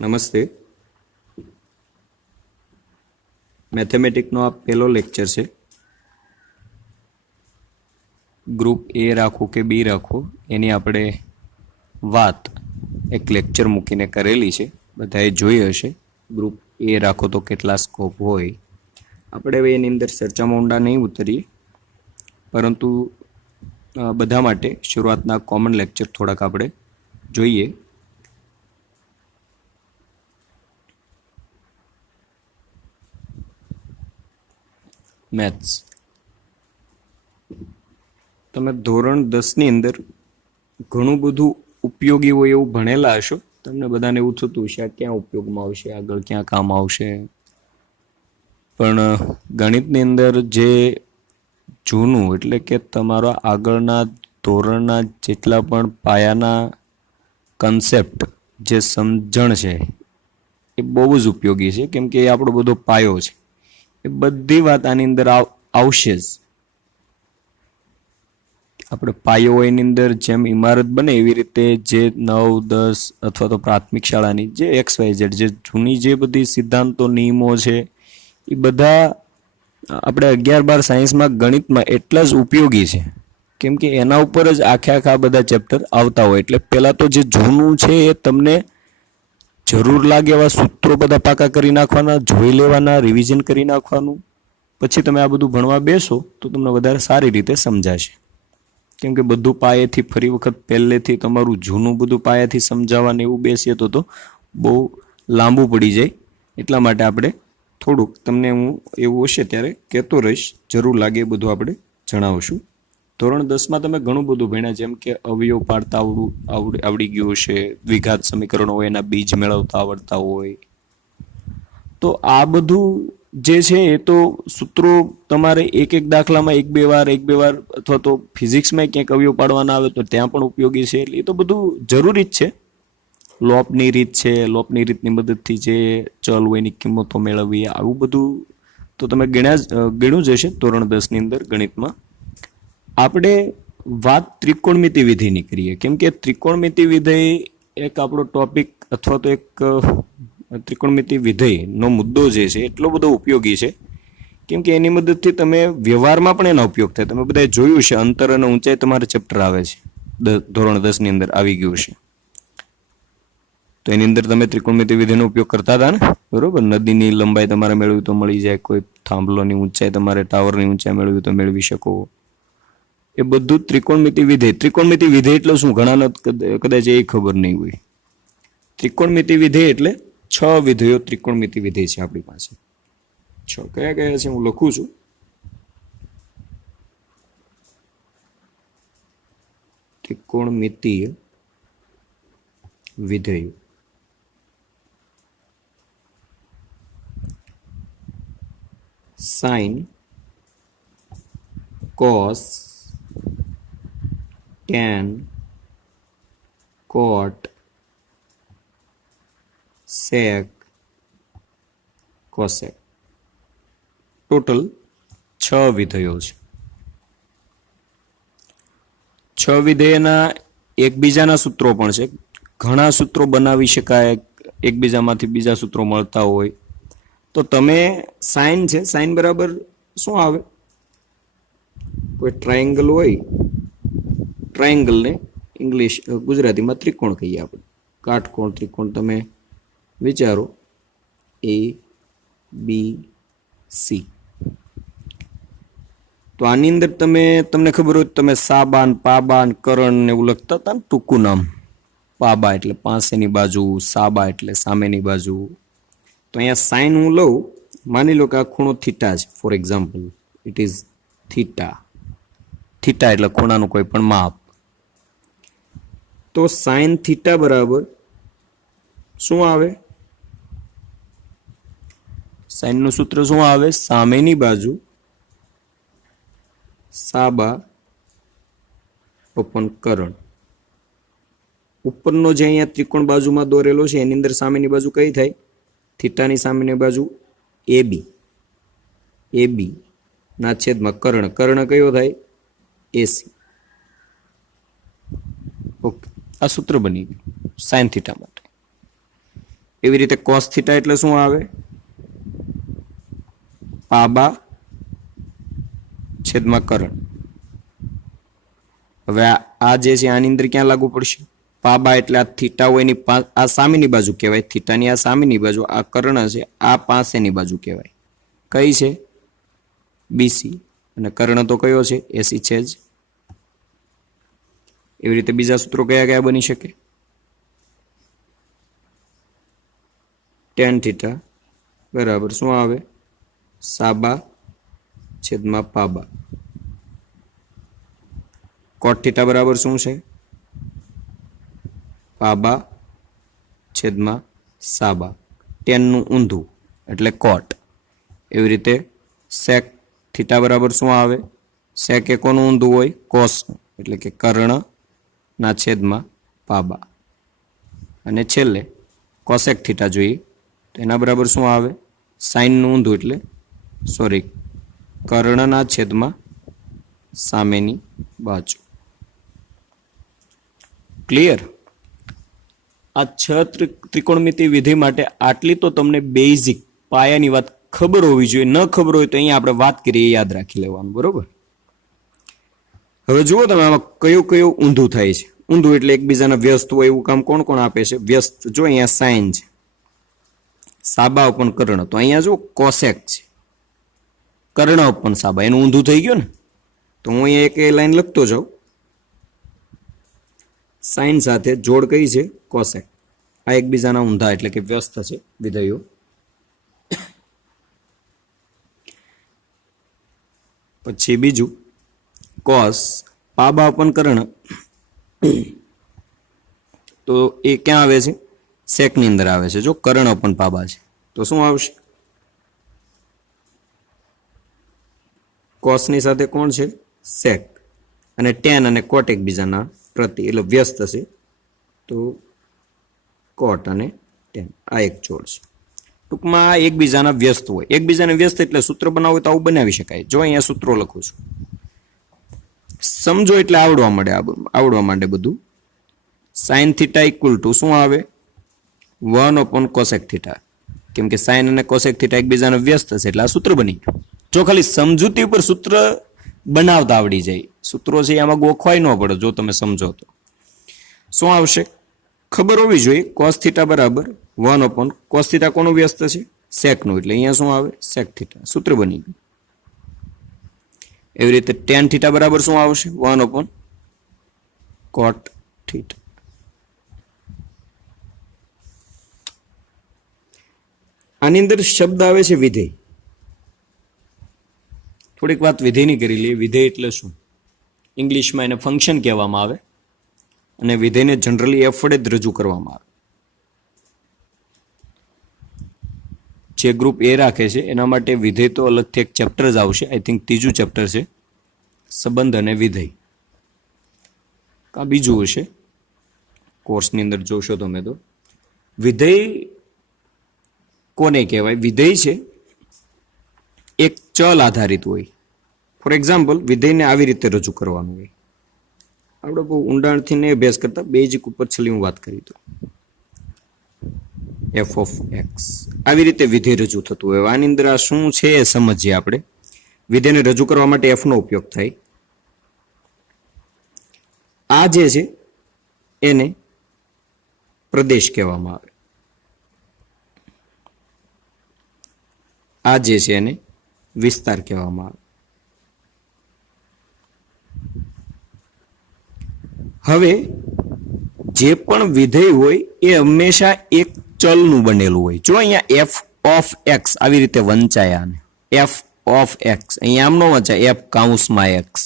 નમસ્તે. મેથેમેટિકનો આ પહેલો લેક્ચર છે. ગ્રુપ એ રાખો કે બી રાખો એની આપણે વાત એક લેક્ચર મૂકીને કરેલી છે, બધાએ જોઈ હશે. ગ્રુપ એ રાખો તો કેટલા સ્કોપ હોય. આપણે હવે એની અંદર ચર્ચામાં ઊંડા નહીં ઉતરીએ, પરંતુ બધા માટે શરૂઆતના કોમન લેક્ચર થોડાક આપણે જોઈએ. મેથ્સ તમે ધોરણ 10ની અંદર ઘણું બધું ઉપયોગી હોય એવું ભણેલા હશો. તમને બધાને એવું થતું હશે આ ક્યાં ઉપયોગમાં આવશે, આગળ ક્યાં કામ આવશે. પણ ગણિતની અંદર જે જૂનું એટલે કે તમારા આગળના ધોરણના જેટલા પણ પાયાના કન્સેપ્ટ જે સમજણ છે એ બહુ જ ઉપયોગી છે, કેમ કે એ આપણો બધો પાયો છે. એ બધી વાત આની અંદર આવશે જ. આપણે પાયો હોય એની અંદર જેમ ઇમારત બને એવી રીતે જે 9, 10 અથવા તો પ્રાથમિક શાળાની જે XYZ જે જૂની જે બધી સિદ્ધાંતો નિયમો છે એ બધા આપણે 11-12 સાયન્સમાં ગણિતમાં એટલા જ ઉપયોગી છે, કેમ કે એના ઉપર જ આખા બધા ચેપ્ટર આવતા હોય. એટલે પહેલાં તો જે જૂનું છે એ તમને જરૂર લાગે એવા સૂત્રો બધા પાકા કરી નાખવાના, જોઈ લેવાના, રિવિઝન કરી નાખવાનું. પછી તમે આ બધું ભણવા બેસો તો તમને વધારે સારી રીતે સમજાશે, કેમ કે બધું પાયેથી ફરી વખત પહેલેથી તમારું જૂનું બધું પાયાથી સમજાવવાનું એવું બેસીએ તો બહુ લાંબુ પડી જાય. એટલા માટે આપણે થોડુંક તમને હું એવું હશે ત્યારે કહેતો રહીશ, જરૂર લાગે એ બધું આપણે જણાવશું. ધોરણ 10માં તમે ઘણું બધું ભણ્યા, જેમ કે અવયવ પાડતા આવડી ગયું હશે, દ્વિઘાત સમીકરણો હોય એના બીજ મેળવતા આવડતા હોય. તો આ બધું જે છે એ તો સૂત્રો તમારે એક દાખલામાં એક બે વાર અથવા તો ફિઝિક્સમાં ક્યાંક અવયવ પાડવાના આવે તો ત્યાં પણ ઉપયોગી છે. એટલે એ તો બધું જરૂરી જ છે. લોપની રીત છે, લોપની રીતની મદદથી જે ચલ હોય એની કિંમતો મેળવવી, આવું બધું તો તમે ગણ્યું જ હશે ધોરણ 10ની અંદર ગણિતમાં. આપણે વાત ત્રિકોણમિતિ વિધેયની કરીએ, કેમ કે ત્રિકોણમિતિ વિધેય એક આપણો ટોપિક અથવા તો એક ત્રિકોણમિતિ વિધેયનો મુદ્દો જે છે એટલો બધો ઉપયોગી છે, કેમ કે એની મદદથી તમે વ્યવહારમાં પણ એનો ઉપયોગ થાય. તમે બધાએ જોયું છે અંતર અને ઊંચાઈ તમારે ચેપ્ટર આવે છે, ધોરણ 10ની અંદર આવી ગયું છે. તો એની અંદર તમે ત્રિકોણમિતિ વિધેયનો ઉપયોગ કરતા હતા ને, બરોબર. નદીની લંબાઈ તમારે મેળવી તો મળી જાય, કોઈ થાંભલોની ઊંચાઈ તમારે ટાવરની ઊંચાઈ મેળવી તો મેળવી શકો. એ બધું ત્રિકોણમિતિ વિધેય. ત્રિકોણમિતિ વિધેય એટલે શું, ઘણાને કદાચ એ ખબર નહીં હોય. ત્રિકોણમિતિ વિધેય એટલે 6 વિધેયો ત્રિકોણમિતિ વિધેય છે આપણી પાસે. 6 કયા છે હું લખું છું. ત્રિકોણમિતિય વિધેયો. Sine, cos, tan, cot, sec, cosec. Total 6 વિધેયો છે. 6 વિધેયના એકબીજાના સૂત્રો પણ છે. ઘણા સૂત્રો બનાવી શકાય, એકબીજામાંથી બીજા સૂત્રો મળતા હોય. તો તમે સાઇન છે, સાઇન બરાબર શું આવે? કોઈ ટ્રાયેંગલ હોય, ટ્રાયેંગલને ગુજરાતીમાં ત્રિકોણ કહીએ આપણે. કાટકોણ ત્રિકોણ તમે વિચારો, ABC. તો આની અંદર તમને ખબર હોય તમે સાબાન, પાબાન, કરણ ને એવું લખતા હતા ને ટૂંકું નામ. પાબા એટલે પાસેની બાજુ, સાબા એટલે સામેની બાજુ. તો અહીંયા સાઇન હું લઉં, માની લો કે આ ખૂણો થીટા છે, for example it is theta. Theta એટલે ખૂણાનું કોઈ પણ માપ. તો સાઇન થીટા બરાબર શું આવે? સાઇનનું સૂત્ર શું આવે? સામેની બાજુ સાબા upon કરણ. ઉપરનો જે અહીંયા ત્રિકોણ બાજુમાં દોરેલો છે એની અંદર સામેની બાજુ કઈ થાય? થીટાની સામેની બાજુ AB. AB ના છેદમાં કર્ણ. કર્ણ કયો થાય? AC. ઓકે, આ સૂત્ર બની ગયું સાઇન થીટા માટે. એવી રીતે કોસ થીટા એટલે શું આવે? પાબા છેદમાં કરણ. હવે આ જે છે આની અંદર ક્યાં લાગુ પડશે? પાબા એટલે આ થીટા હોય એની આ સામેની બાજુ કહેવાય, થીટાની આ સામેની બાજુ, આ કર્ણ છે આ પાસેની બાજુ કહેવાય. કઈ છે? બીસી. અને કર્ણ તો કયો છે? એસી છે જ. એવી રીતે બીજા સૂત્રો કયા કયા બની શકે? ટેન થીટા બરાબર શું આવે? સાબા છેદમાં પાબા. કોટ થીટા બરાબર શું છે? પાબા છેદમાં સાબા. ટેનનું ઊંધું એટલે કોટ. એવી રીતે સેક થીટા બરાબર શું આવે? સેક એ કોનું ઊંધું હોય? કોસ, એટલે કે કર્ણના છેદમાં પાબા. અને છેલ્લે કોસેક થીટા જોઈએ તો એના બરાબર શું આવે? સાઇનનું ઊંધું એટલે કર્ણના છેદમાં સામેની બાજુ. ક્લિયર? આ 6 ત્રિકોણમિતિ વિધિ માટે આટલી તો તમને બેઝિક પાયાની વાત ખબર હોવી જોઈએ. ન ખબર હોય તો અહીંયા આપણે વાત કરીએ યાદ રાખી લેવાનું, બરોબર? હવે જુઓ તમે આમાં કયું કયું ઊંધું થાય છે. ઊંધું એટલે એકબીજાના વ્યસ્ત હોય એવું કામ કોણ કોણ આપે છે? વ્યસ્ત. જો અહીંયા સાઇન છે, સાબા અપન કર્ણ, તો અહીંયા જો કોસેક છે, કર્ણ અપન સાબા, એનું ઊંધું થઈ ગયું ને. તો હું અહીંયા એક લાઈન લખતો જાઉં. સાઇન સાથે જોડ કઈ છે? કોસેક. આ એકબીજાના ઊંધા એટલે કે વ્યસ્ત છે વિધેયો. પછી બીજું કોસ પાબા અપન કર્ણ, તો એ ક્યાં આવે છે? સેકની અંદર આવે છે. જો કર્ણ અપન પાબા છે તો શું આવશે? કોસની સાથે કોણ છે? સેક. અને ટેન અને કોટ એકબીજાના પ્રતિ એટલે વ્યસ્ત છે, તો કોટ અને ટેન આ એક જોડ છે. ટૂંકમાં આ એકબીજાના વ્યસ્ત હોય. એકબીજાને વ્યસ્ત એટલે સૂત્ર બનાવવું તો આવું બનાવી શકાય. જો અહીંયા સૂત્રો લખું છું, સમજો એટલે આવડવા માંડે બધું. સાઇન થીટા ઇક્વલ ટુ શું આવે? 1 કોસેક થીટા. કેમ કે સાઇન અને કોસેક થીટા એકબીજાને વ્યસ્ત છે એટલે આ સૂત્ર બની ગયું. જો ખાલી સમજૂતી ઉપર સૂત્ર બનાવતા આવડી જાય, સૂત્રો છે આમાં ગોખવાય ન પડે. જો તમે સમજો તો શું આવશે? ખબર હોવી જોઈએ. કોસ થીટા બરાબર 1 કોસ થીટા કોનું વ્યસ્ત છે? સેકનું. એટલે અહીંયા શું આવે? Sec theta. સૂત્ર બની ગયું. એવી રીતે ટેન થીટા બરાબર શું આવશે? 1 કોટ થીટા. આની અંદર શબ્દ આવે છે વિધેય. થોડીક વાત વિધેયની કરી લઈએ. વિધેય એટલે શું? ઇંગ્લિશમાં એને ફંક્શન કહેવામાં આવે અને વિધેયને જનરલી એફ વડે જ રજૂ કરવામાં આવે. જે ગ્રુપ એ રાખે છે એના માટે વિધેય તો અલગથી એક ચેપ્ટર જ આવશે. આઈ થિંક 3જું ચેપ્ટર છે, સંબંધ અને વિધેય. કા બીજું હશે, કોર્સની અંદર જોશો તમે તો. વિધેય કોને કહેવાય? વિધેય છે એક ચલ આધારિત હોય. ફોર એક્ઝામ્પલ, વિધેયને આવી રીતે રજૂ કરવાનું હોય. આપણે બહુ ઊંડાણથી નહીં અભ્યાસ કરતા, બેઝિક ઉપર છેલ્લી હું વાત કરી તો એફ ઓફ એક્સ આવી રીતે વિધેય રજૂ થતું હોય. આની અંદર આ શું છે એ સમજીએ આપણે. વિધેયને રજૂ કરવા માટે એફનો ઉપયોગ થાય. આ જે છે એને પ્રદેશ કહેવામાં આવે. આ જે છે એને વિસ્તાર કહેવામાં આવે. હવે જે પણ વિધેય હોય એ હંમેશા એક ચલનું બનેલું હોય. જો અહીંયા એફ ઓફ એક્સ આવી રીતે વંચાયા ને એફ ઓફ એક્સ, અહીંયા આમ ન વંચાય એફ કાઉન્સમાં એક્સ.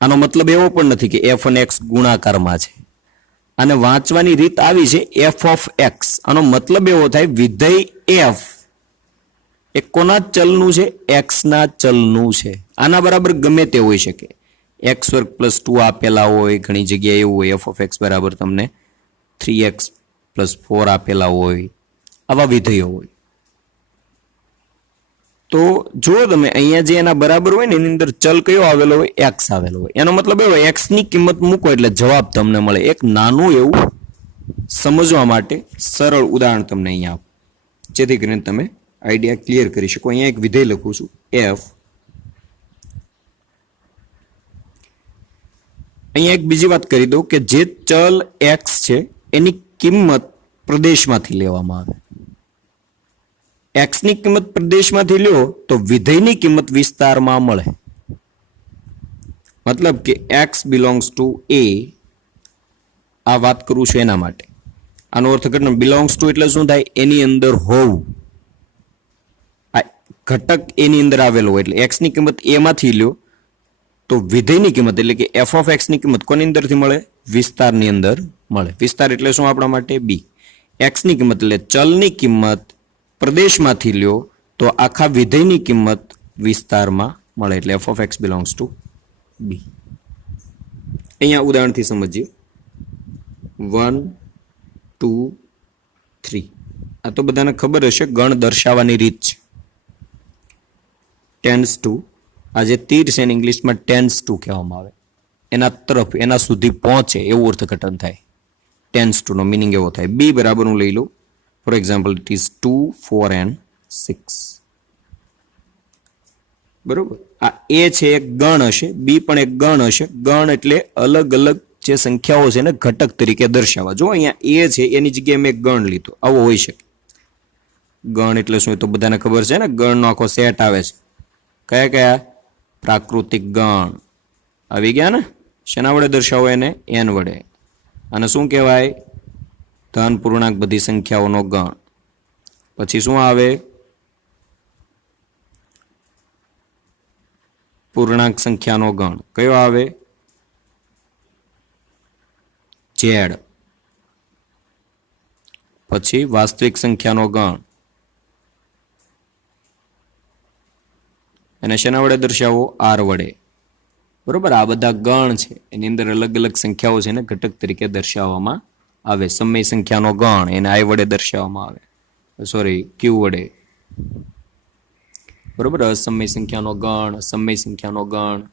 આનો મતલબ એવો પણ નથી કે એફ અને એક્સ ગુણાકારમાં છે. આને વાંચવાની રીત આવી છે એફ ઓફ એક્સ. આનો મતલબ એવો થાય વિધેય એફ એ કોના ચલનું છે? એક્સના ચલનું છે. આના બરાબર ગમે તે હોઈ શકે. એક્સ વર્ગ પ્લસ 2 આપેલા હોય, ઘણી જગ્યાએ એવું હોય એફ ઓફ એક્સ બરાબર તમને 3x પ્લસ 4 આપેલા હોય, આવા વિધેયો હોય. તો જો તમે અહીંયા જે એના બરાબર હોય ને એની અંદર ચલ કયો આવેલો હોય? એક્સ આવેલો હોય. એનો મતલબ એવો એક્સની કિંમત મૂકો એટલે જવાબ તમને મળે. એક નાનું એવું સમજવા માટે સરળ ઉદાહરણ તમને અહીંયા આપું, જેથી કરીને તમે આઈડિયા ક્લિયર કરી શકો. અહીંયા એક વિધેય લખું છું એફ. અહીંયા એક બીજી વાત કરી દઉં કે જે ચલ એક્સ છે એની કિંમત પ્રદેશમાંથી લેવામાં આવે. એક્સની કિંમત પ્રદેશમાંથી લ્યો તો વિધેયની કિંમત વિસ્તારમાં મળે. મતલબ કે એક્સ બિલોંગ્સ ટુ એ, આ વાત કરું છું એના માટે. આનો અર્થઘટન બિલોંગ્સ ટુ એટલે શું થાય? એની અંદર હોવું. આ ઘટક એની અંદર આવેલો હોય એટલે એક્સની કિંમત એમાંથી લ્યો તો વિધેયની કિંમત એટલે કે એફ ઓફ એક્સની કિંમત કોની અંદરથી મળે? વિસ્તારની અંદર મળે. વિસ્તાર એટલે શું આપણા માટે? બી. એક્સની કિંમત એટલે ચલની કિંમત પ્રદેશમાંથી લ્યો તો આખા વિધેયની કિંમત વિસ્તારમાં મળે એટલે f of x belongs to B. અહીંયા ઉદાહરણથી સમજીએ. 1 2 3. આ તો બધાને ખબર હશે, ગણ દર્શાવવાની રીત છે. ટેન્સ ટુ, આ જે તીર છે એને ઇંગ્લિશમાં ટેન્સ ટુ કહેવામાં આવે. એના તરફ, એના સુધી પહોંચે એવું અર્થઘટન થાય. ટેન્સ ટુ નો મિનિંગ એવો થાય. બી બરાબર હું લઈ લઉં. For example it is 2 4 and 6. બરોબર. આ એ છે એક ગણ હશે, બી પણ એક ગણ હશે. ગણ એટલે અલગ અલગ જે સંખ્યાઓ છે એને ઘટક તરીકે દર્શાવવા. જો અહીંયા એ છે એની જગ્યાએ મેં ગણ લીધો, આવો હોઈ શકે. ગણ એટલે શું તો બધાને ખબર છે ને, ગણનો આખો સેટ આવે છે. કયા કયા? પ્રાકૃતિક ગણ આવી ગયા ને. શેના વડે દર્શાવો એને? એન વડે. અને શું કહેવાય? ધન પૂર્ણાંક બધી સંખ્યાઓનો ગણ. પછી શું આવે? પૂર્ણાંક સંખ્યાનો ગણ. કયો આવે? ઝેડ. પછી વાસ્તવિક સંખ્યાનો ગણ. અને શેના વડે દર્શાવો? આર વડે. બરોબર. આ બધા ગણ છે, એની અંદર અલગ અલગ સંખ્યાઓ છે એને ઘટક તરીકે દર્શાવવામાં આવે. સમય સંખ્યાનો ગણ એને આઈ વડે દર્શાવવામાં આવે, સોરી ક્યુ વડે. બરોબર. અસમય સંખ્યાનો ગણ, સમય સંખ્યાનો ગણ,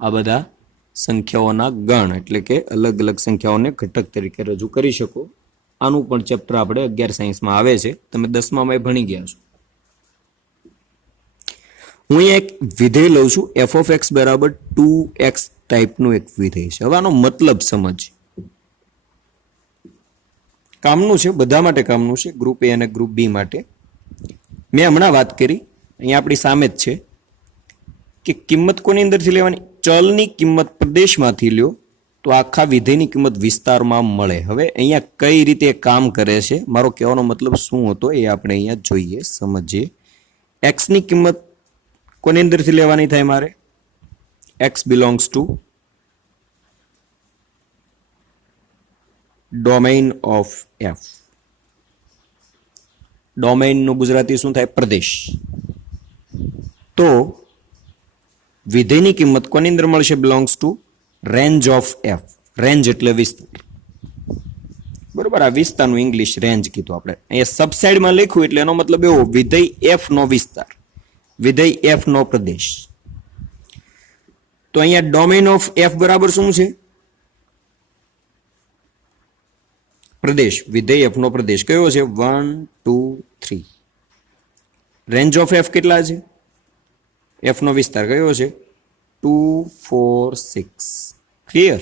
આ બધા સંખ્યાઓના ગણ એટલે કે અલગ અલગ સંખ્યાઓને ઘટક તરીકે રજૂ કરી શકો. આનું પણ ચેપ્ટર આપણે 11 સાયન્સમાં આવે છે, તમે 10માં ભણી ગયા છો. હું અહીંયા એક વિધેય લઉં છું એફ ઓફ એક્સ બરાબર 2x ટાઈપનું એક વિધેય છે. હવે આનો મતલબ સમજ. કામનું છે, બધા માટે કામનું છે, ગ્રુપ એ અને ગ્રુપ બી માટે. મેં હમણાં વાત કરી, અહીંયા આપણી સામે જ છે કે કિંમત કોની અંદરથી લેવાની? ચલની કિંમત પ્રદેશમાંથી લ્યો તો આખા વિધેયની કિંમત વિસ્તારમાં મળે. હવે અહીંયા કઈ રીતે કામ કરે છે, મારો કહેવાનો મતલબ શું હતો એ આપણે અહીંયા જોઈએ, સમજીએ. એક્સની કિંમત કોની અંદરથી લેવાની થાય મારે? X belongs to domain of f. ડોમેઇનનું ગુજરાતી શું થાય? પ્રદેશ. તો વિધેયની કિંમત કોની અંદર મળશે? Belongs to range of f. Range એટલે વિસ્તાર. બરોબર. આ વિસ્તારનું ઇંગ્લિશ રેન્જ કીધું આપણે. અહીંયા સબસાઇડમાં લખ્યું એટલે એનો મતલબ એવો, વિધેય એફ નો વિસ્તાર, વિધેય એફ નો પ્રદેશ. તો અહીંયા ડોમેઇન ઓફ એફ બરાબર શું છે? પ્રદેશ. વિધેય એફ નો પ્રદેશ કયો છે? 1 2 3. રેન્જ ઓફ એફ કેટલા છે? એફ નો વિસ્તાર કયો છે? 2 4 6. ક્લિયર?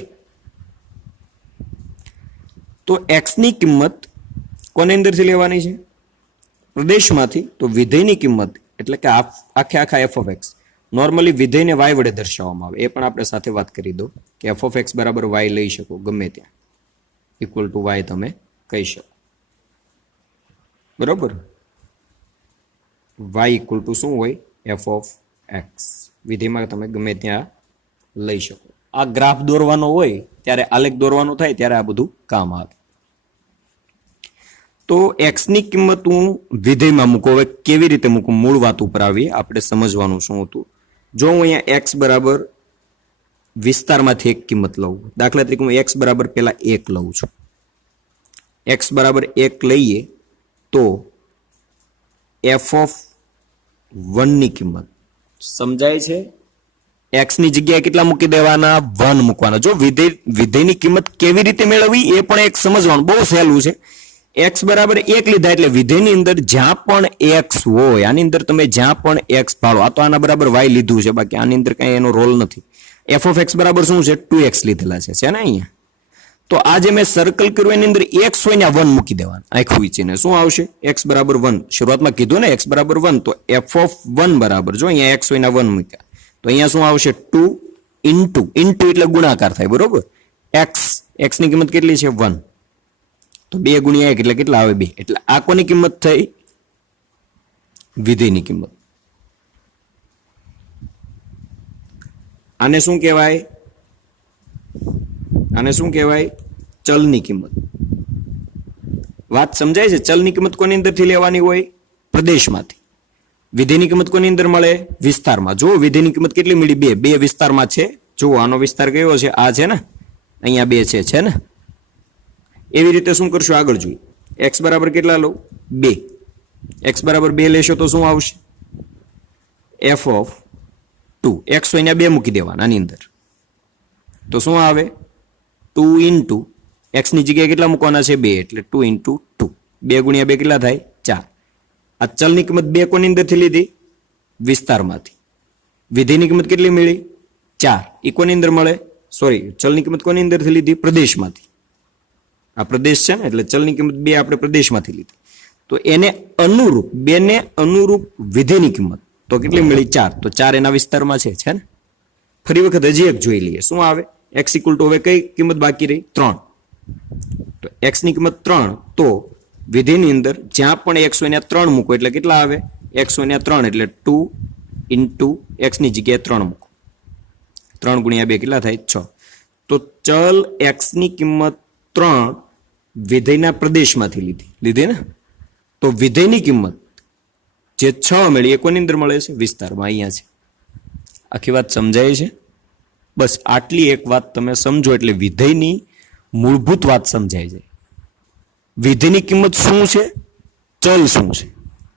તો એક્સ ની કિંમત કોની અંદરથી લેવાની છે? પ્રદેશમાંથી. તો વિધેયની કિંમત એટલે કે આખે આખા એફ ઓફ એક્સ, નોર્મલી વિધેયને વાય વડે દર્શાવવામાં આવે. એ પણ આપણે સાથે વાત કરી દો કે એફ ઓફ એક્સ બરાબર વાય લઈ શકો ગમે ત્યાં, ઇક્વલ ટુ વાય તમે કહી શકો. બરોબર. વાય ઇક્વલ ટુ શું હોય? F of x. વિધેયમાં તમે ગમે ત્યાં લઈ શકો. આ ગ્રાફ દોરવાનો હોય ત્યારે, આલેખ દોરવાનો થાય ત્યારે આ બધું કામ આવે. તો એક્સની કિંમત હું વિધેયમાં મૂકું. હવે કેવી રીતે મૂકું? મૂળ વાત ઉપર આવીએ, આપણે સમજવાનું શું હતું. જો હું અહીંયા એક્સ બરાબર વિસ્તારમાંથી એક કિંમત લઉં, દાખલા તરીકે હું એક્સ બરાબર પહેલા 1 લઉં છું. એક્સ બરાબર 1 લઈએ તો એફ ઓફ 1 ની કિંમત સમજાય છે? એક્સ ની જગ્યાએ કેટલા મૂકી દેવાના? 1 મૂકવાના. જો વિધેયની કિંમત કેવી રીતે મેળવવી એ પણ એક સમજવાનું બહુ સહેલું છે. એક્સ બરાબર 1 લીધા એટલે વિધેયની અંદર જ્યાં પણ એક્સ હોય, આની અંદર તમે જ્યાં પણ એક્સ પાડો, આ તો આના બરાબર વાય લીધું છે, બાકી આની અંદર કઈ એનો રોલ નથી. એફ ઓફ એક્સ બરાબર શું છે? 2x લીધેલા છે ને અહીંયા. તો આ જે મેં સર્કલ કર્યું એની અંદર એક્સ હોય ને 1 મૂકી દેવાનું આખું વીંચીને. શું આવશે? એક્સ બરાબર 1. શરૂઆતમાં કીધું ને એક્સ બરાબર 1, તો એફ ઓફ 1 બરાબર, જો અહીંયા એક્સ હોય ને 1 મૂક્યા, તો અહીંયા શું આવશે? 2 ઇન્ટુ એટલે ગુણાકાર થાય, બરોબર. એક્સ ની કિંમત કેટલી છે? 1. તો 2 ગુણ્યા 1 એટલે કેટલા આવે? 2. એટલે આ કોની કિંમત થઈ? વિધેયની કિંમત. આને શું કહેવાય? આને શું કહેવાય? ચલની કિંમત. વાત સમજાય છે? ચલની કિંમત કોની અંદરથી લેવાની હોય? પ્રદેશમાંથી. વિધેયની કિંમત કોની અંદર મળે? વિસ્તારમાં. જો વિધેયની કિંમત કેટલી મળી? 2. 2 વિસ્તારમાં છે. જો આનો વિસ્તાર કયો છે? આ છે ને, અહીંયા 2 છે ને. એવી રીતે શું કરશું? આગળ જોઈએ. એક્સ બરાબર કેટલા લો? 2. એક્સ બરાબર 2 લેશો તો શું આવશે? F of 2. એક્સ હોય 2 મૂકી દેવાના આની અંદર, તો શું આવે? 2 ઇન્ટુ એક્સ ની જગ્યાએ કેટલા મૂકવાના છે? 2. એટલે 2 ઇન્ટુ 2. 2 ગુણ્યા 2 કેટલા થાય? 4. આ ચલની કિંમત 2 કોની અંદરથી લીધી? વિસ્તારમાંથી. વિધેયની કિંમત કેટલી મળી? 4. એ કોની અંદર મળે? સોરી, ચલની કિંમત કોની અંદરથી લીધી? પ્રદેશમાંથી. આ પ્રદેશ છે ને, એટલે ચલની કિંમત 2 આપણે પ્રદેશમાંથી લીધી. તો એને અનુરૂપ, 2 ને અનુરૂપ વિધેયની કિંમત તો કેટલી મળી? 4. તો 4 એના વિસ્તારમાં છે ને. ફરી વખત હજી એક જોઈ લઈએ. શું આવે? એક્સ ઇક્વલ ટુ હવે કઈ કિંમત બાકી રહી? 3. તો એક્સ ની કિંમત 3, તો વિધેયની અંદર જ્યાં પણ એક્સ હોય ત્યાં 3 મૂકો એટલે કેટલા આવે? એક્સ હોય ત્યાં 3 એટલે 2 ઇન્ટુ એક્સ ની જગ્યાએ 3 મૂકો. 3 ગુણ્યા 2 કેટલા થાય? 6. તો ચલ એક્સ ની કિંમત 3 વિધેયના પ્રદેશમાંથી લીધી ને. તો વિધેયની કિંમત જે 6 મળી એ કોની અંદર મળે છે? વિસ્તારમાં. અહીંયા છે. આખી વાત સમજાય છે? બસ આટલી એક વાત તમે સમજો એટલે વિધેયની મૂળભૂત વાત સમજાય જાય. વિધેયની કિંમત શું છે? ચલ શું છે?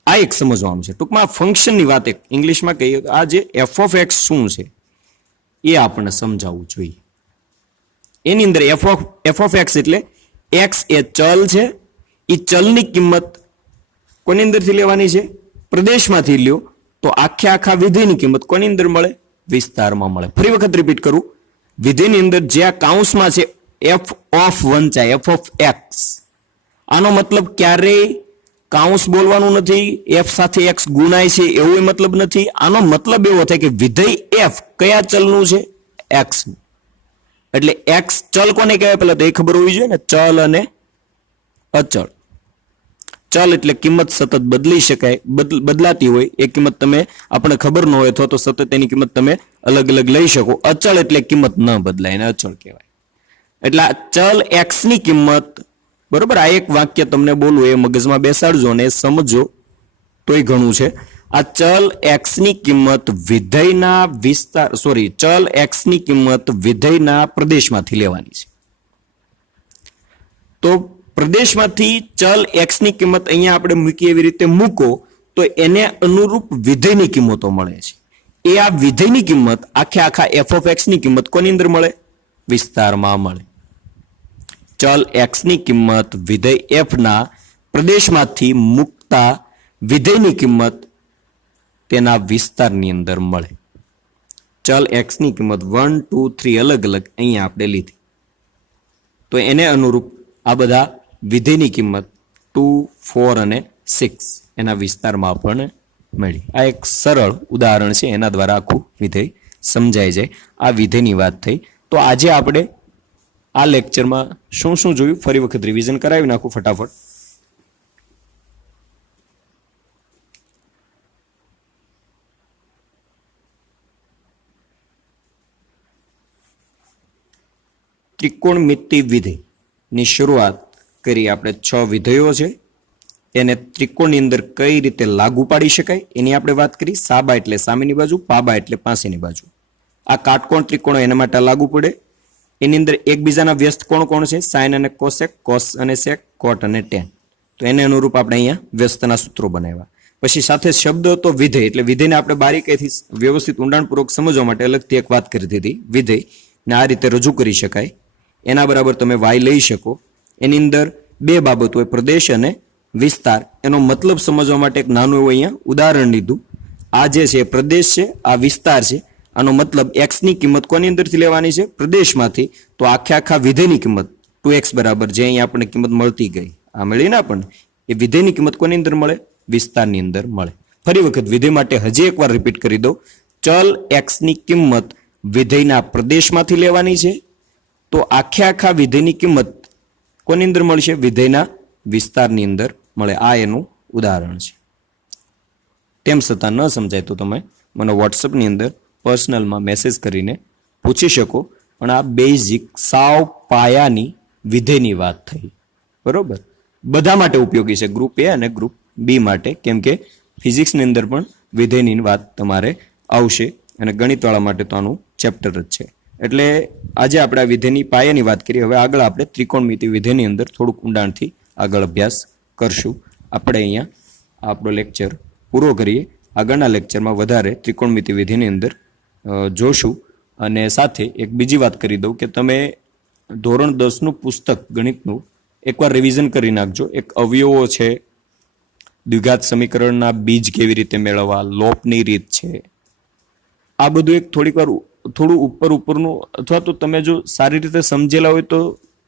આ એક સમજવાનું છે. ટૂંકમાં આ ફંક્શનની વાત એક ઇંગ્લિશમાં કહીએ તો આ જે એફ ઓફ એક્સ શું છે એ આપણને સમજાવવું જોઈએ. એની અંદર એફ ઓફ એક્સ એટલે એક્સ એ ચલ છે. એ ચલની કિંમત કોની અંદરથી લેવાની છે? પ્રદેશમાંથી લ્યો. તો આખા વિધેયની કિંમત કોની અંદર મળે? વિસ્તારમાં મળે. ફરી વખત રિપીટ કરું. વિધેયની અંદર જે આ કૌંસમાં છે એફ ઓફ વંચાય, એફ ઓફ એક્સ, આનો મતલબ ક્યારેય કાઉન્સ બોલવાનું નથી, એફ સાથે એક્સ ગુણાય છે એવો મતલબ નથી. આનો મતલબ એવો થાય કે વિધેય એફ કયા ચલનું છે? એક્સ. એટલે એક્સ ચલ કોને કહેવાય? પેલા તો એ ખબર હોવી જોઈએ ને. ચલ અને અચળ. ચલ એટલે કિંમત સતત બદલી શકાય, બદલાતી હોય. એ કિંમત તમે આપણે ખબર ન હોય તો સતત એની કિંમત તમે અલગ અલગ લઈ શકો. અચળ એટલે કિંમત ન બદલાય, એને અચળ કહેવાય. એટલે ચલ એક્સ ની કિંમત, બરોબર, આ એક વાક્ય તમને બોલું એ મગજમાં બેસાડજો ને સમજો તોય ઘણું છે. આ ચલ એક્સ ની કિંમત વિધેયના વિસ્તાર, સોરી, ચલ એક્સ ની કિંમત વિધેયના પ્રદેશમાંથી લેવાની છે. તો પ્રદેશમાંથી ચલ એક્સ ની કિંમત અહીંયા આપણે મૂકી એવી રીતે મૂકો તો એને અનુરૂપ વિધેયની કિંમતો મળે છે. એ આ વિધેયની કિંમત આખા એફ ઓફ એક્સ ની કિંમત કોની અંદર મળે? વિસ્તારમાં મળે. ચલ એક્સ ની કિંમત વિધેય એફ ના પ્રદેશમાંથી મુકતા વિધેયની કિંમત તેના વિસ્તારની અંદર મળે. ચલ એક્સ ની કિંમત 1, 2, 3 અલગ અલગ અહીંયા આપણે લીધી. તો એને અનુરૂપ આ બધા વિધેયની કિંમત 2, 4 અને 6 એના વિસ્તારમાં આપણને મળી. આ એક સરળ ઉદાહરણ છે, એના દ્વારા આખું વિધેય સમજાઈ જાય. આ વિધેયની વાત થઈ. તો આજે આપણે આ લેક્ચરમાં શું શું જોયું ફરી વખત રિવિઝન કરાવી નાખું ફટાફટ. ત્રિકોણમિતિ વિધેયની શરૂઆત કરી આપણે 6 વિધેયો છે. એને ત્રિકોણની અંદર કઈ રીતે લાગુ પાડી શકાય એની આપણે વાત કરી. સાબા એટલે સામેની બાજુ, પાબા એટલે પાસેની બાજુ. આ કાટકોણ ત્રિકોણો એના માટે લાગુ પડે. એની અંદર એકબીજાના વ્યસ્ત કોણ કોણ છે? સાઇન અને કોસેક, કોસ અને સેક, કોટ અને ટેન. તો એને અનુરૂપ આપણે અહીંયા વ્યસ્તના સૂત્રો બનાવ્યા. પછી સાથે શબ્દ હતો વિધેય, એટલે વિધેયને આપણે બારીકાઈથી વ્યવસ્થિત ઊંડાણપૂર્વક સમજવા માટે અલગથી એક વાત કરી દીધી. વિધેયને આ રીતે રજૂ કરી શકાય, એના બરાબર તમે વાય લઈ શકો. એની અંદર બે બાબત હોય, પ્રદેશ અને વિસ્તાર. એનો મતલબ સમજવા માટે એક નાનું એવું અહીંયા ઉદાહરણ લીધું. આ જે છે પ્રદેશ છે, આ વિસ્તાર છે. આનો મતલબ એક્સની કિંમત કોની અંદરથી લેવાની છે? પ્રદેશમાંથી. તો આખા વિધેયની કિંમત 2x બરાબર જે અહીંયા આપણને કિંમત મળતી ગઈ, આ મળી ને આપણને, એ વિધેયની કિંમત કોની અંદર મળે? વિસ્તારની અંદર મળે. ફરી વખત વિધેય માટે હજી એકવાર રિપીટ કરી દઉં. ચલ એક્સની કિંમત વિધેયના પ્રદેશમાંથી લેવાની છે, તો આખા વિધેયની કિંમત કોની અંદર મળશે? વિધેયના વિસ્તારની અંદર મળે. આ એનું ઉદાહરણ છે. તેમ છતાં ન સમજાય તો તમે મને વોટ્સઅપની અંદર પર્સનલમાં મેસેજ કરીને પૂછી શકો. પણ આ બેઝિક સાવ પાયાની વિધેયની વાત થઈ, બરોબર. બધા માટે ઉપયોગી છે, ગ્રુપ એ અને ગ્રુપ બી માટે, કેમ કે ફિઝિક્સની અંદર પણ વિધેયની વાત તમારે આવશે અને ગણિતવાળા માટે તો આનું ચેપ્ટર જ છે. એટલે આજે આપણે આ વિધેયની પાયાની વાત કરી. હવે આગળ આપણે ત્રિકોણમિતિ વિધેયની અંદર થોડુંક ઊંડાણથી આગળ અભ્યાસ કરશું. આપણે અહીંયા આપણો લેક્ચર પૂરો કરીએ. આગળના લેક્ચરમાં વધારે ત્રિકોણમિતિ વિધેયની અંદર જોશું. અને સાથે એક બીજી વાત કરી દઉં કે તમે ધોરણ 10નું પુસ્તક ગણિતનું એકવાર રિવિઝન કરી નાખજો. એક અવયવો છે, દ્વિઘાત સમીકરણના બીજ કેવી રીતે મેળવવા, લોપની રીત છે, આ બધું એક થોડીક વાર થોડું ઉપરનું, અથવા તો તમે જો સારી રીતે સમજેલા હોય તો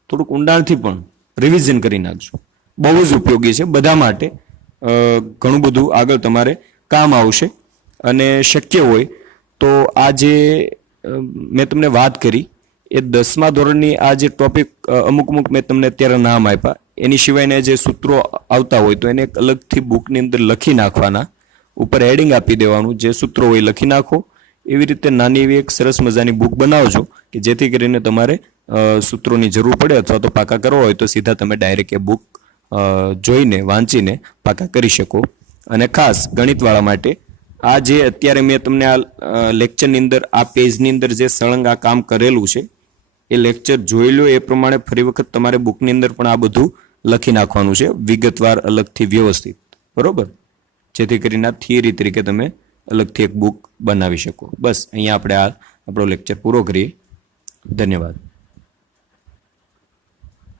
થોડુંક ઊંડાણથી પણ રિવિઝન કરી નાખજો. બહુ જ ઉપયોગી છે બધા માટે. ઘણું બધું આગળ તમારે કામ આવશે. અને શક્ય હોય તો આ જે મેં તમને વાત કરી એ 10મા ધોરણની આ જે ટોપિક અમુક મેં તમને અત્યારે નામ આપ્યા, એની સિવાયના જે સૂત્રો આવતા હોય તો એને એક અલગથી બુકની અંદર લખી નાખવાના, ઉપર હેડિંગ આપી દેવાનું, જે સૂત્રો હોય લખી નાખો. એવી રીતે નાની એવી એક સરસ મજાની બુક બનાવજો કે જેથી કરીને તમારે સૂત્રોની જરૂર પડે અથવા તો પાકા કરવા હોય તો સીધા તમે ડાયરેક્ટ એ બુક જોઈને વાંચીને પાકા કરી શકો. અને ખાસ ગણિતવાળા માટે આ જે અત્યારે મેં તમને આ લેક્ચરની અંદર આ પેજની અંદર જે સળંગ આ કામ કરેલું છે એ લેક્ચર જોઈ લો. એ પ્રમાણે ફરી વખત તમારે બુકની અંદર પણ આ બધું લખી નાખવાનું છે, વિગતવાર અલગથી વ્યવસ્થિત, બરોબર, જેથી કરીને આ થિયરી તરીકે તમે અલગથી એક બુક બનાવી શકો. બસ અહીંયા આપણે આ આપણો લેક્ચર પૂરો કરીએ. ધન્યવાદ.